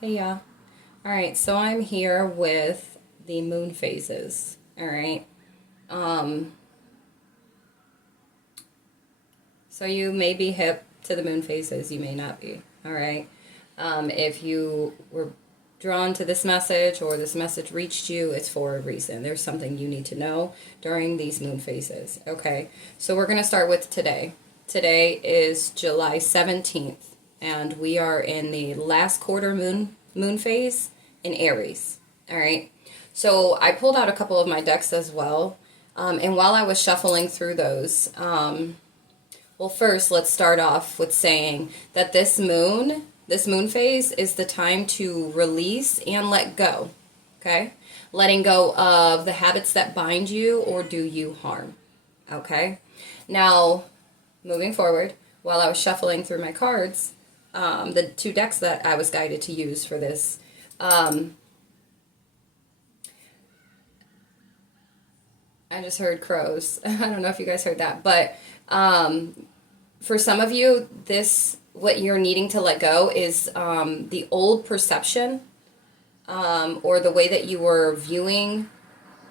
Hey, yeah. All right, so I'm here with the moon phases. All right. Um, so you may be hip to the moon phases, you may not be. All right. If you were drawn to this message or this message reached you, it's for a reason. There's something you need to know during these moon phases. Okay. So we're going to start with today. Today is July 17th, and we are in the last quarter moon phase in Aries. All right. So I pulled out a couple of my decks as well. And while I was shuffling through those, well, first, let's start off with saying that this moon phase is the time to release and let go. Okay? Letting go of the habits that bind you or do you harm. Okay? Now, moving forward, while I was shuffling through my cards, the two decks that I was guided to use for this, I just heard crows. I don't know if you guys heard that, but for some of you, what you're needing to let go is the old perception or the way that you were viewing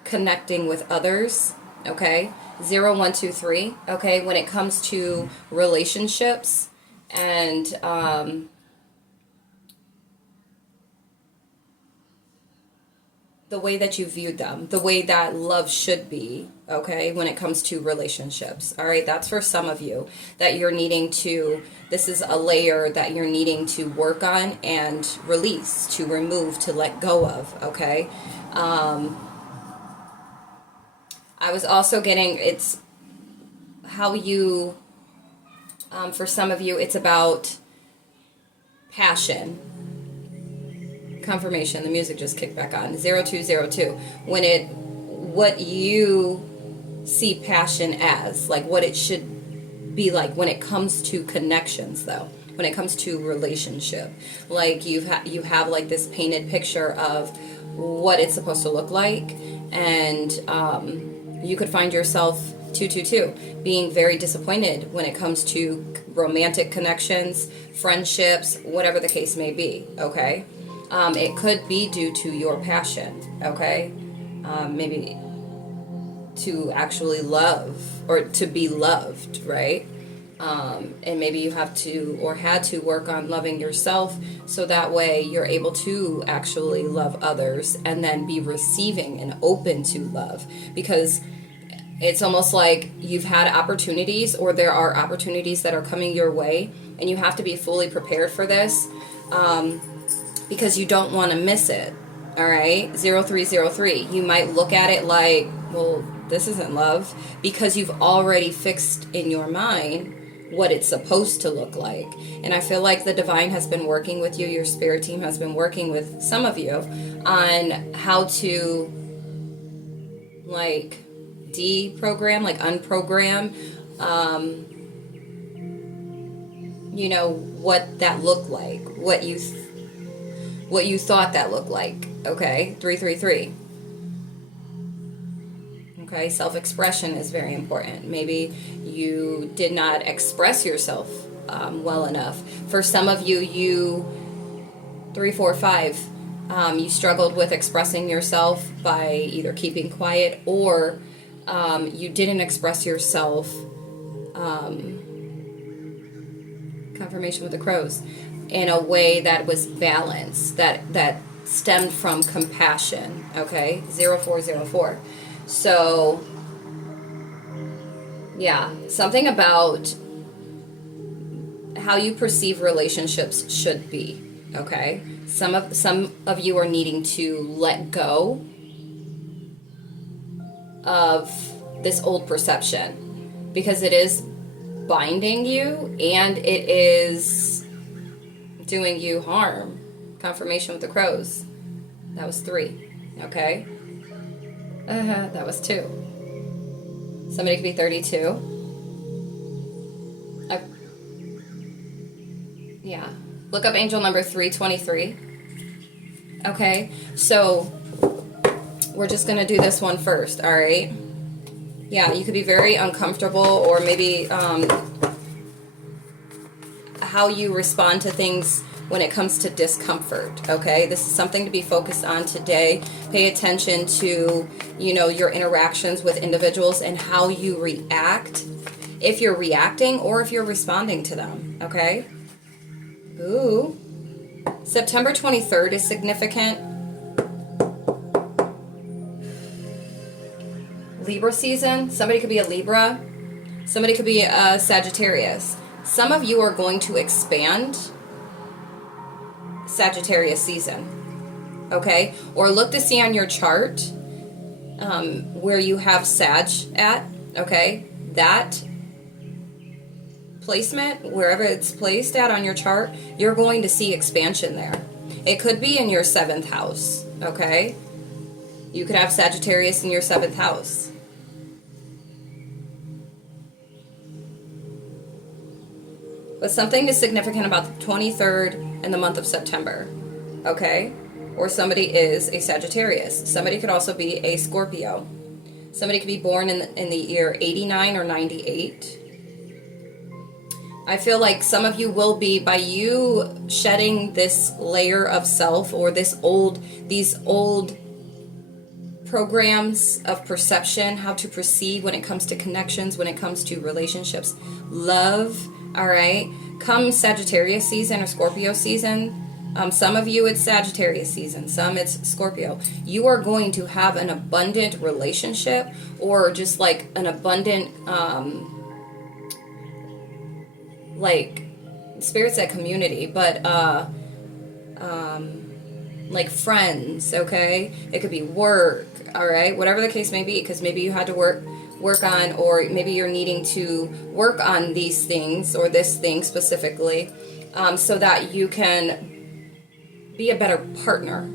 connecting with others. Okay, 0, 1, 2, 3. Okay, when it comes to relationships and the way that you viewed them, the way that love should be, okay, when it comes to relationships. All right, that's for some of you that you're needing to, this is a layer that you're needing to work on and release, to remove, to let go of, okay? I was also getting, it's how you, for some of you, it's about passion. Confirmation, the music just kicked back on. 0202. What you see passion as, like what it should be like when it comes to connections, though. When it comes to relationship, like you have like this painted picture of what it's supposed to look like, and you could find yourself 222 being very disappointed when it comes to romantic connections, friendships, whatever the case may be. Okay. It could be due to your passion, okay? Maybe to actually love or to be loved, right? And maybe you have to or had to work on loving yourself so that way you're able to actually love others and then be receiving and open to love. Because it's almost like you've had opportunities or there are opportunities that are coming your way and you have to be fully prepared for this. Because you don't want to miss it, all right? 0303. You might look at it like, well, this isn't love, because you've already fixed in your mind what it's supposed to look like. And I feel like the divine has been working with you, your spirit team has been working with some of you on how to, like, deprogram, like unprogram, you know, what that looked like, what you thought that looked like. Okay, 333. Okay, self-expression is very important. Maybe you did not express yourself well enough. For some of you 345, you struggled with expressing yourself by either keeping quiet or you didn't express yourself. Confirmation with the crows. In a way that was balanced, that stemmed from compassion, okay? 0404. So, yeah, something about how you perceive relationships should be, okay? Some of you are needing to let go of this old perception because it is binding you and it is doing you harm. Confirmation with the crows. That was 3. Okay. That was 2. Somebody could be 32. Yeah. Look up angel number 323. Okay. So we're just gonna do this one first. All right. Yeah. You could be very uncomfortable, or maybe how you respond to things when it comes to discomfort, okay? This is something to be focused on today. Pay attention to, you know, your interactions with individuals and how you react, if you're reacting or if you're responding to them, okay? Ooh. September 23rd is significant. Libra season. Somebody could be a Libra. Somebody could be a Sagittarius. Some of you are going to expand Sagittarius season, okay? Or look to see on your chart where you have Sag at, okay? That placement, wherever it's placed at on your chart, you're going to see expansion there. It could be in your 7th house, okay? You could have Sagittarius in your 7th house. But something is significant about the 23rd and the month of September, okay? Or somebody is a Sagittarius. Somebody could also be a Scorpio. Somebody could be born in the year 89 or 98. I feel like some of you will be, by you shedding this layer of self or these old programs of perception, how to perceive when it comes to connections, when it comes to relationships, love, all right? Come Sagittarius season or Scorpio season, some of you it's Sagittarius season, some it's Scorpio. You are going to have an abundant relationship, or just like an abundant, like spirit set community, but like friends, okay? It could be work, all right? Whatever the case may be, because maybe you had to work on, or maybe you're needing to work on these things or this thing specifically, so that you can be a better partner,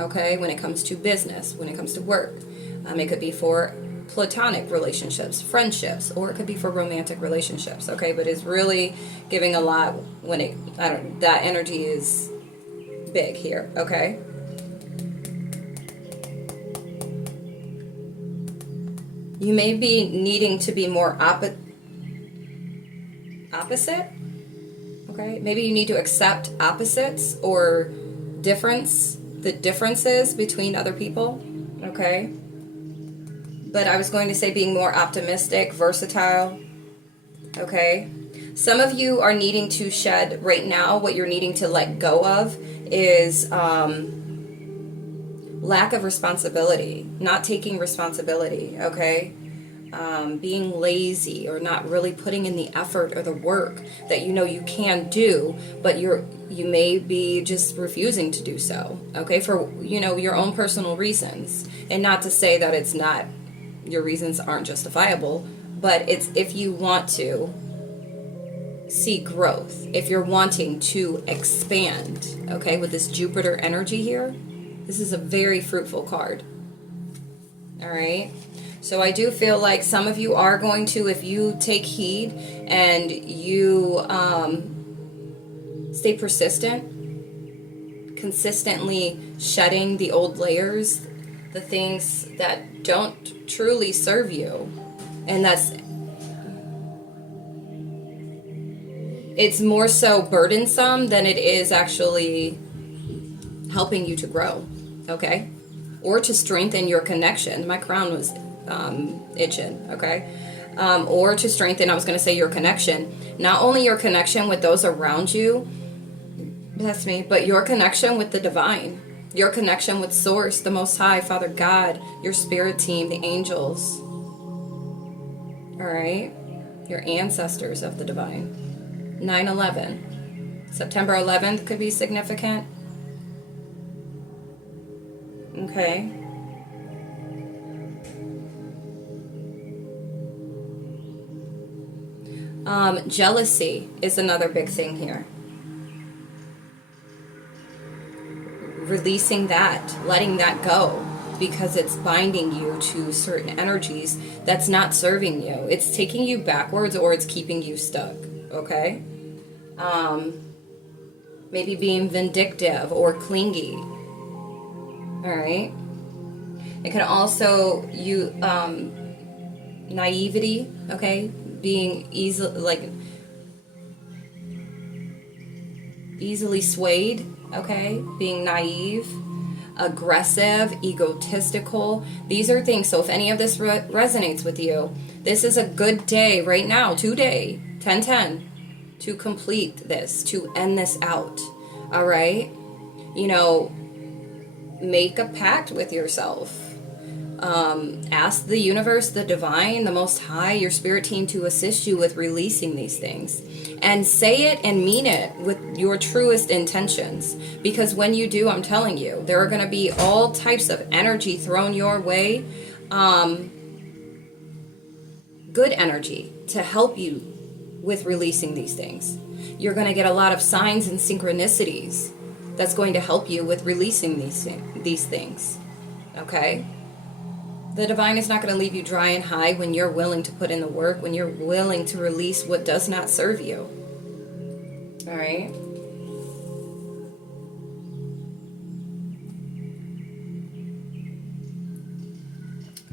okay? When it comes to business, when it comes to work. It could be for platonic relationships, friendships, or it could be for romantic relationships, okay? But it's really giving a lot when that energy is big here, okay? You may be needing to be more opposite, okay? Maybe you need to accept opposites or the differences between other people, okay? But I was going to say being more optimistic, versatile, okay? Some of you are needing to shed right now. What you're needing to let go of is lack of responsibility, not taking responsibility, okay? Being lazy or not really putting in the effort or the work that you know you can do, but you may be just refusing to do so, okay? For, you know, your own personal reasons. And not to say that it's not, your reasons aren't justifiable, but it's if you want to see growth, if you're wanting to expand, okay, with this Jupiter energy here, this is a very fruitful card. All right. So I do feel like some of you are going to, if you take heed and you stay persistent, consistently shedding the old layers, the things that don't truly serve you, and it's more so burdensome than it is actually helping you to grow, okay? Or to strengthen your connection. My crown was itching, okay? Or to strengthen, I was going to say, your connection. Not only your connection with those around you, bless me, but your connection with the divine. Your connection with Source, the Most High, Father God, your spirit team, the angels. All right? Your ancestors of the divine. 9/11. September 11th could be significant. Okay. Jealousy is another big thing here. Releasing that, letting that go, because it's binding you to certain energies that's not serving you. It's taking you backwards, or it's keeping you stuck, okay? Maybe being vindictive or clingy. All right. It can also naivety, okay? Being easy, like easily swayed, okay? Being naive, aggressive, egotistical. These are things. So if any of this resonates with you, this is a good day right now, today, 10:10, to complete this, to end this out. All right? You know, make a pact with yourself. Ask the universe, the divine, the most high, your spirit team to assist you with releasing these things. And say it and mean it with your truest intentions. Because when you do, I'm telling you, there are going to be all types of energy thrown your way. Good energy to help you with releasing these things. You're going to get a lot of signs and synchronicities that's going to help you with releasing these things. Okay? The divine is not going to leave you dry and high when you're willing to put in the work, when you're willing to release what does not serve you. All right?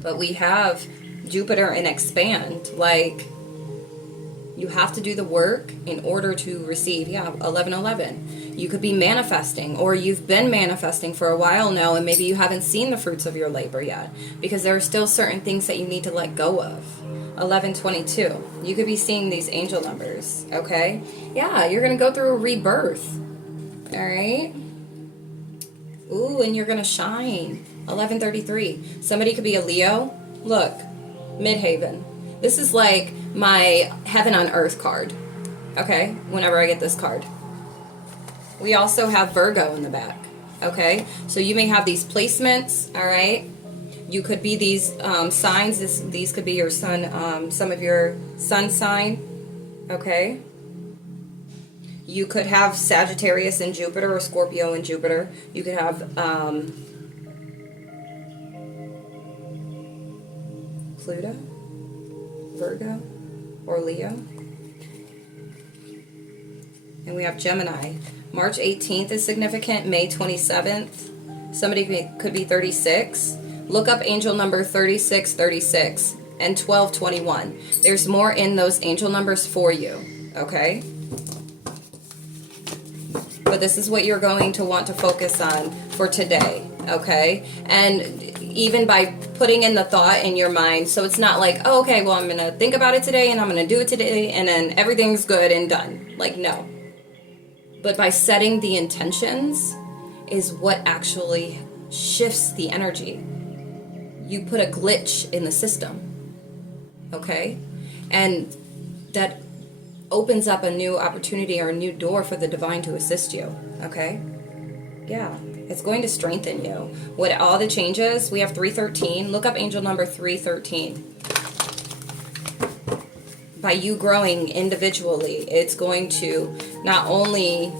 But we have Jupiter and expand. Like, you have to do the work in order to receive. Yeah, 1111. You could be manifesting, or you've been manifesting for a while now, and maybe you haven't seen the fruits of your labor yet, because there are still certain things that you need to let go of. 1122. You could be seeing these angel numbers, okay? Yeah, you're going to go through a rebirth, all right? Ooh, and you're going to shine. 1133. Somebody could be a Leo. Look, Midhaven. This is like my heaven on earth card, okay? Whenever I get this card. We also have Virgo in the back, okay? So you may have these placements, all right? You could be these signs. These could be your sun, some of your sun sign, okay? You could have Sagittarius and Jupiter, or Scorpio and Jupiter. You could have Pluto, Virgo, or Leo. And we have Gemini. March 18th is significant. May 27th. Somebody could be 36. Look up angel number 3636 and 1221. There's more in those angel numbers for you, okay? But this is what you're going to want to focus on for today, okay? And even by putting in the thought in your mind, so it's not like, oh, okay, well, I'm going to think about it today and I'm going to do it today and then everything's good and done. Like, no. But by setting the intentions is what actually shifts the energy. You put a glitch in the system, okay? And that opens up a new opportunity or a new door for the divine to assist you, okay? Yeah, it's going to strengthen you. With all the changes, we have 313. Look up angel number 313. By you growing individually, it's going to not only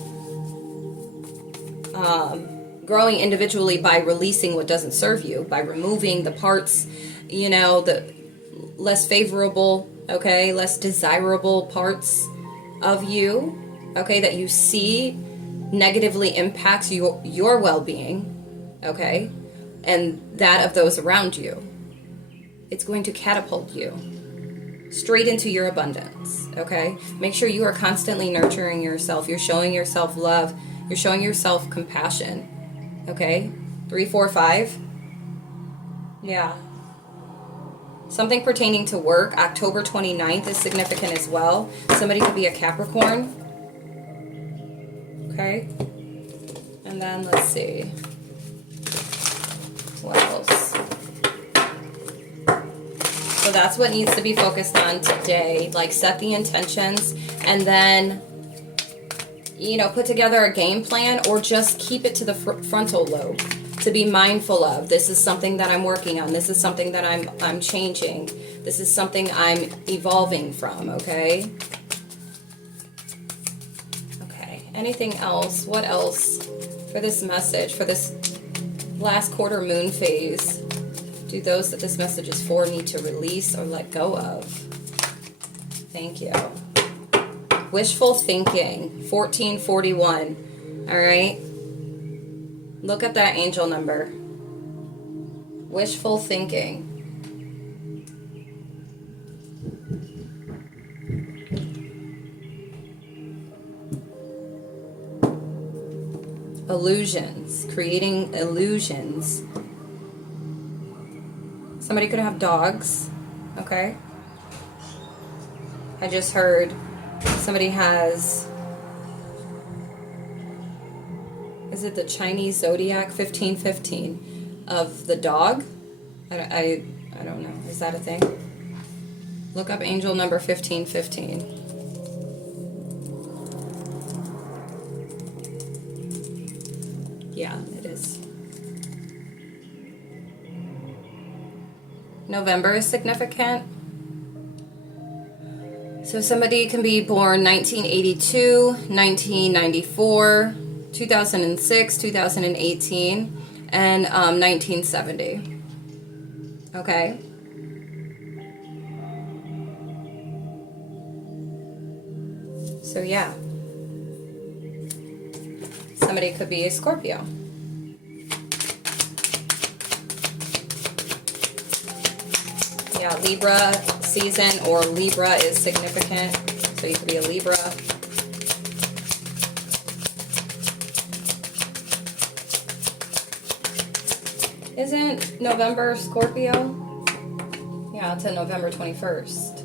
growing individually by releasing what doesn't serve you, by removing the parts, you know, the less favorable, okay, less desirable parts of you, okay, that you see negatively impacts your well-being, okay, and that of those around you. It's going to catapult you straight into your abundance, okay? Make sure you are constantly nurturing yourself. You're showing yourself love. You're showing yourself compassion, okay? 3, 4, 5. Yeah. Something pertaining to work. October 29th is significant as well. Somebody could be a Capricorn, okay? And then let's see. What else? So that's what needs to be focused on today. Like, set the intentions and then, you know, put together a game plan, or just keep it to the frontal lobe to be mindful of. This is something that I'm working on. This is something that I'm changing. This is something I'm evolving from, okay? Okay. Anything else? What else for this message, for this last quarter moon phase? Do those that this message is for need to release or let go of? Thank you. Wishful thinking, 1441. All right? Look at that angel number. Wishful thinking. illusions, creating illusions. Somebody could have dogs, okay? I just heard somebody has, is it the Chinese zodiac 1515 of the dog? I don't know. Is that a thing? Look up angel number 1515. Yeah, it is. November is significant. So somebody can be born 1982, 1994, 2006, 2018, and 1970. Okay? So yeah. Somebody could be a Scorpio. Yeah, Libra season or Libra is significant. So you could be a Libra. Isn't November Scorpio? Yeah, it's November 21st.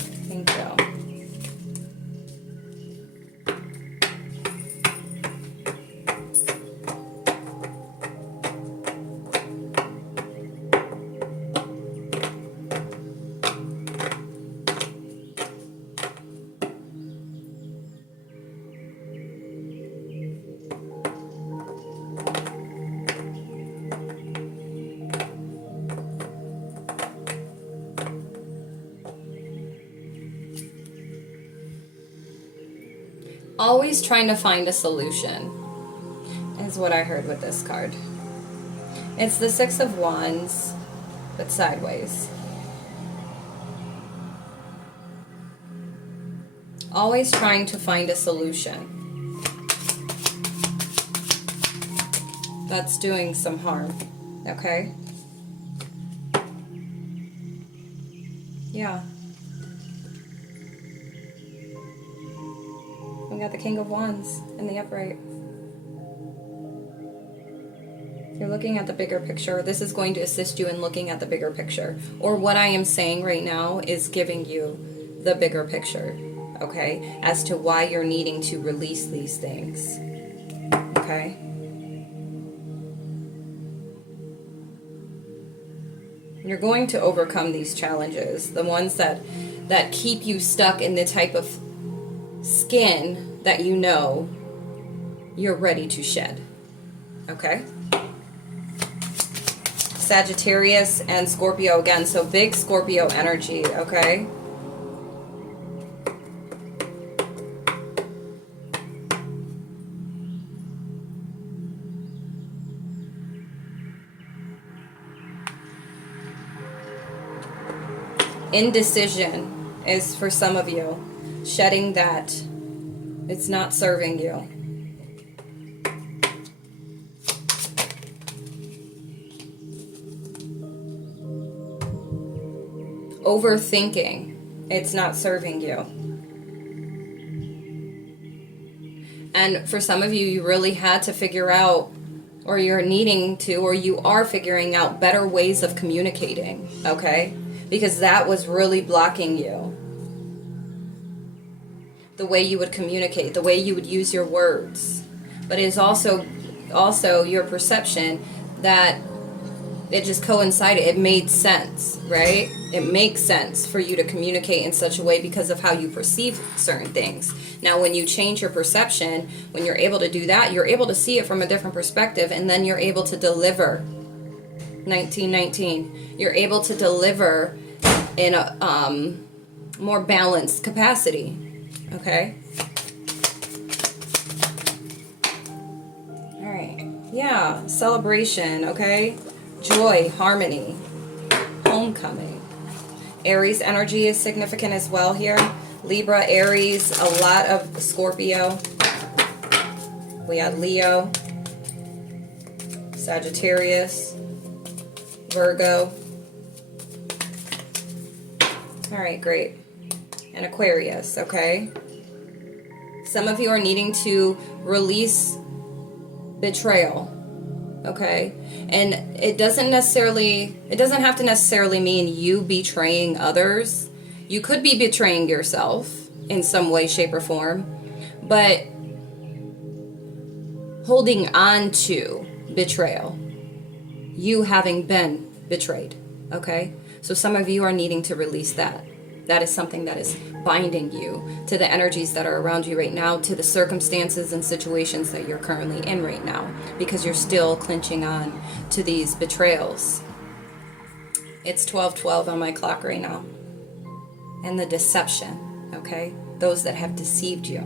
I think so. Always trying to find a solution is what I heard with this card. It's the Six of Wands, but sideways. Always trying to find a solution. That's doing some harm, okay? Yeah. We got the King of Wands in the upright. If you're looking at the bigger picture, this is going to assist you in looking at the bigger picture. Or what I am saying right now is giving you the bigger picture, okay? As to why you're needing to release these things, okay? You're going to overcome these challenges, the ones that keep you stuck in the type of skin that you know you're ready to shed. Okay? Sagittarius and Scorpio again, so big Scorpio energy, okay? Indecision is for some of you, shedding that it's not serving you. Overthinking, it's not serving you. And for some of you, you really had to figure out, or you're needing to, or you are figuring out better ways of communicating, okay? Because that was really blocking you. The way you would communicate, the way you would use your words. But it's also your perception that it just coincided. It made sense, right? It makes sense for you to communicate in such a way because of how you perceive certain things. Now, when you change your perception, when you're able to do that, you're able to see it from a different perspective, and then you're able to deliver. 1919. You're able to deliver in a more balanced capacity. Okay. All right. Yeah. Celebration. Okay. Joy, harmony, homecoming. Aries energy is significant as well here. Libra, Aries, a lot of Scorpio. We had Leo, Sagittarius, Virgo. All right, great. And Aquarius, okay? Some of you are needing to release betrayal. Okay? And it doesn't have to necessarily mean you betraying others. You could be betraying yourself in some way, shape, or form. But holding on to betrayal, you having been betrayed, okay? So some of you are needing to release that. That is something that is binding you to the energies that are around you right now, to the circumstances and situations that you're currently in right now, because you're still clinching on to these betrayals. It's 12:12 on my clock right now. And the deception, okay? Those that have deceived you.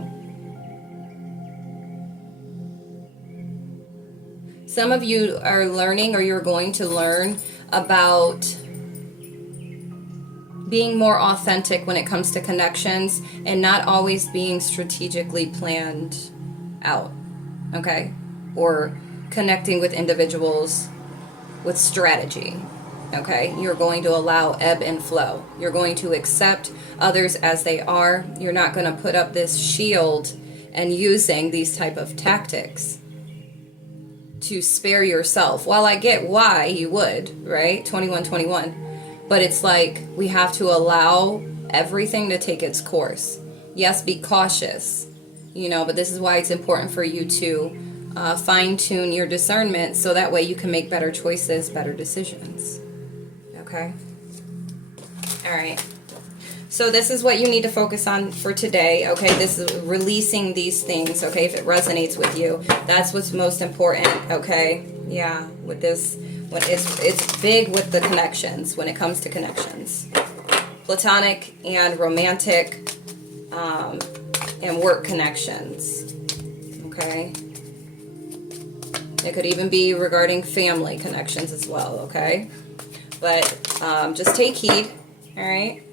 Some of you are learning, or you're going to learn, about being more authentic when it comes to connections and not always being strategically planned out, okay? Or connecting with individuals with strategy, okay? You're going to allow ebb and flow. You're going to accept others as they are. You're not going to put up this shield and using these type of tactics to spare yourself. While I get why you would, right? 2121. But it's like we have to allow everything to take its course. Yes, be cautious, but this is why it's important for you to fine-tune your discernment so that way you can make better choices, better decisions. Okay? All right. So this is what you need to focus on for today, okay? This is releasing these things, okay? If it resonates with you, that's what's most important, okay? Yeah, with this, when it's big with the connections, when it comes to connections. Platonic and romantic and work connections, okay? It could even be regarding family connections as well, okay? But just take heed, all right?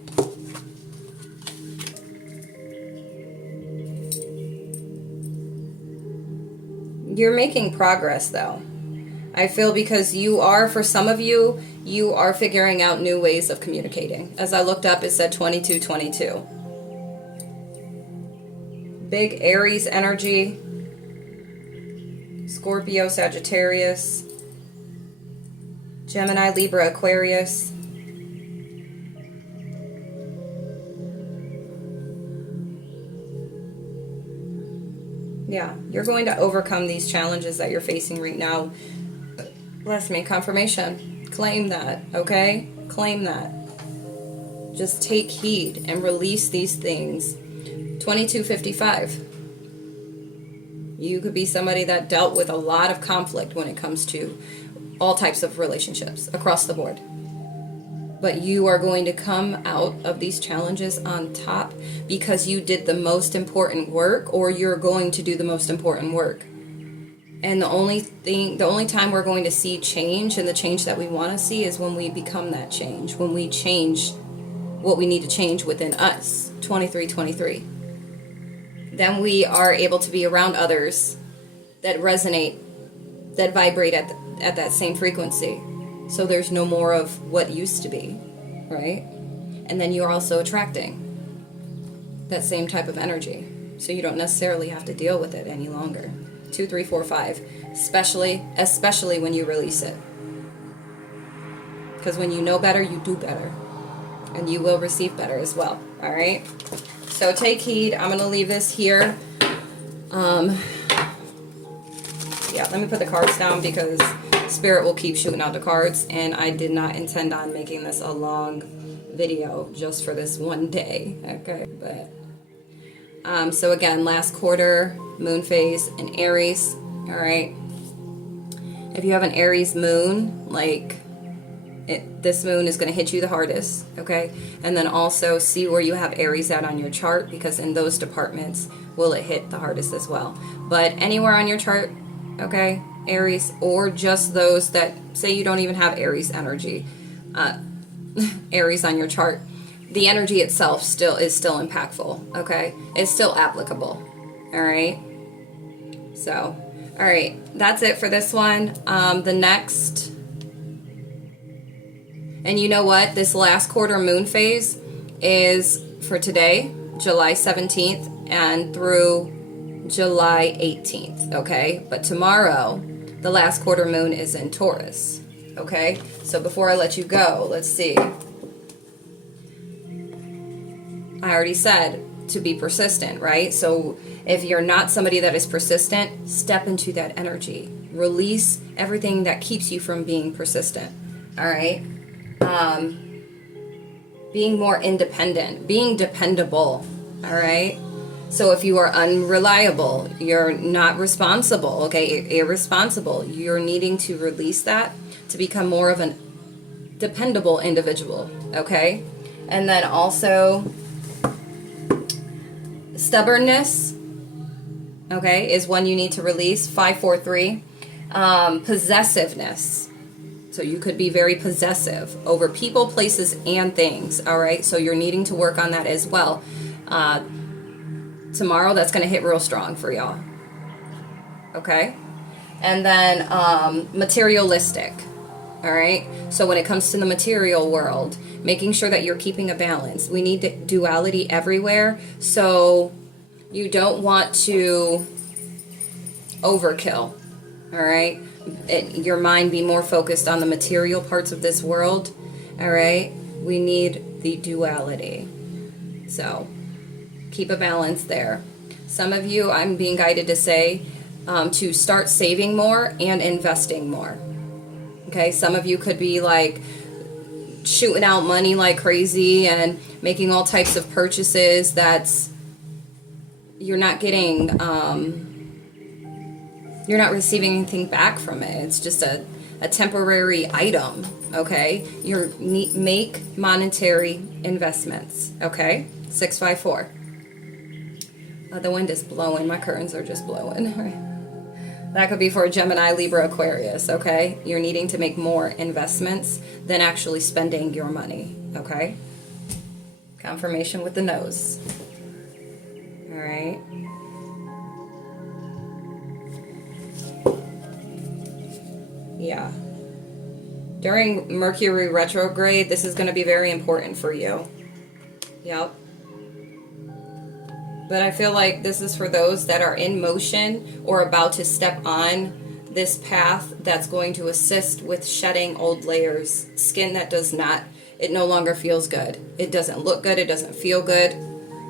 You're making progress, though. I feel because for some of you, you are figuring out new ways of communicating. As I looked up, it said 2222. Big Aries energy. Scorpio, Sagittarius. Gemini, Libra, Aquarius. Yeah, you're going to overcome these challenges that you're facing right now. Bless me, confirmation. Claim that, okay? Claim that. Just take heed and release these things. 2255. You could be somebody that dealt with a lot of conflict when it comes to all types of relationships across the board. But you are going to come out of these challenges on top because you did the most important work, or you're going to do the most important work. And the only time we're going to see change, and the change that we want to see, is when we become that change, when we change what we need to change within us. 2323. Then we are able to be around others that resonate, that vibrate at that same frequency. So there's no more of what used to be, right? And then you're also attracting that same type of energy. So you don't necessarily have to deal with it any longer. 2, 3, 4, 5. Especially when you release it. Because when you know better, you do better. And you will receive better as well. All right? So take heed. I'm going to leave this here. Yeah, let me put the cards down because Spirit will keep shooting out the cards, and I did not intend on making this a long video just for this one day, okay? But so again, last quarter, moon phase in Aries, all right? If you have an Aries moon, this moon is going to hit you the hardest, okay? And then also see where you have Aries at on your chart, because in those departments will it hit the hardest as well. But anywhere on your chart, okay, Aries, or just those that say you don't even have Aries energy, Aries on your chart, the energy itself is still impactful, okay? It's still applicable, all right? So, all right, that's it for this one. The next, and you know what? This last quarter moon phase is for today, July 17th, and through July 18th, okay? But tomorrow, the last quarter moon is in Taurus, okay? So before I let you go, let's see. I already said to be persistent, right? So if you're not somebody that is persistent, step into that energy. Release everything that keeps you from being persistent, all right? Being more independent, being dependable, all right? So if you are unreliable, you're not responsible, okay, irresponsible, you're needing to release that to become more of a dependable individual, okay? And then also stubbornness, okay, is one you need to release. 543. Possessiveness. So you could be very possessive over people, places, and things, all right? So you're needing to work on that as well. Tomorrow, that's going to hit real strong for y'all, okay? And then materialistic, all right? So when it comes to the material world, making sure that you're keeping a balance. We need duality everywhere, so you don't want to overkill, all right? Your mind be more focused on the material parts of this world, all right? We need the duality. So keep a balance there. Some of you, I'm being guided to say to start saving more and investing more. Okay, some of you could be like shooting out money like crazy and making all types of purchases that's you're not getting you're not receiving anything back from it. It's just a temporary item, okay? Make monetary investments, okay? 654. The wind is blowing. My curtains are just blowing. That could be for Gemini, Libra, Aquarius, okay? You're needing to make more investments than actually spending your money, okay? Confirmation with the nose. All right. Yeah. During Mercury retrograde, this is going to be very important for you. Yep. But I feel like this is for those that are in motion or about to step on this path that's going to assist with shedding old layers. Skin that does not, it no longer feels good. It doesn't look good. It doesn't feel good.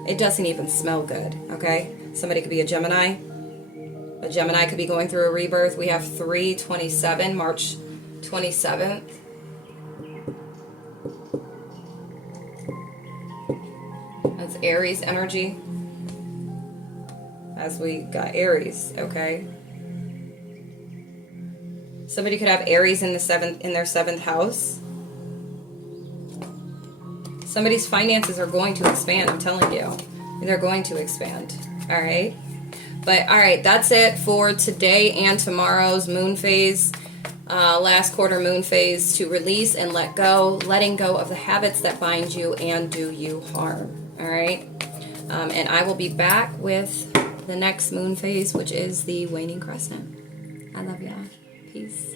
It doesn't even smell good, okay? Somebody could be a Gemini. A Gemini could be going through a rebirth. We have 3/27, March 27th. That's Aries energy. As we got Aries, okay? Somebody could have Aries in their seventh house. Somebody's finances are going to expand, I'm telling you. They're going to expand, all right? But, all right, that's it for today and tomorrow's moon phase, last quarter moon phase, to release and let go, letting go of the habits that bind you and do you harm, all right? And I will be back with the next moon phase, which is the waning crescent. I love y'all. Peace.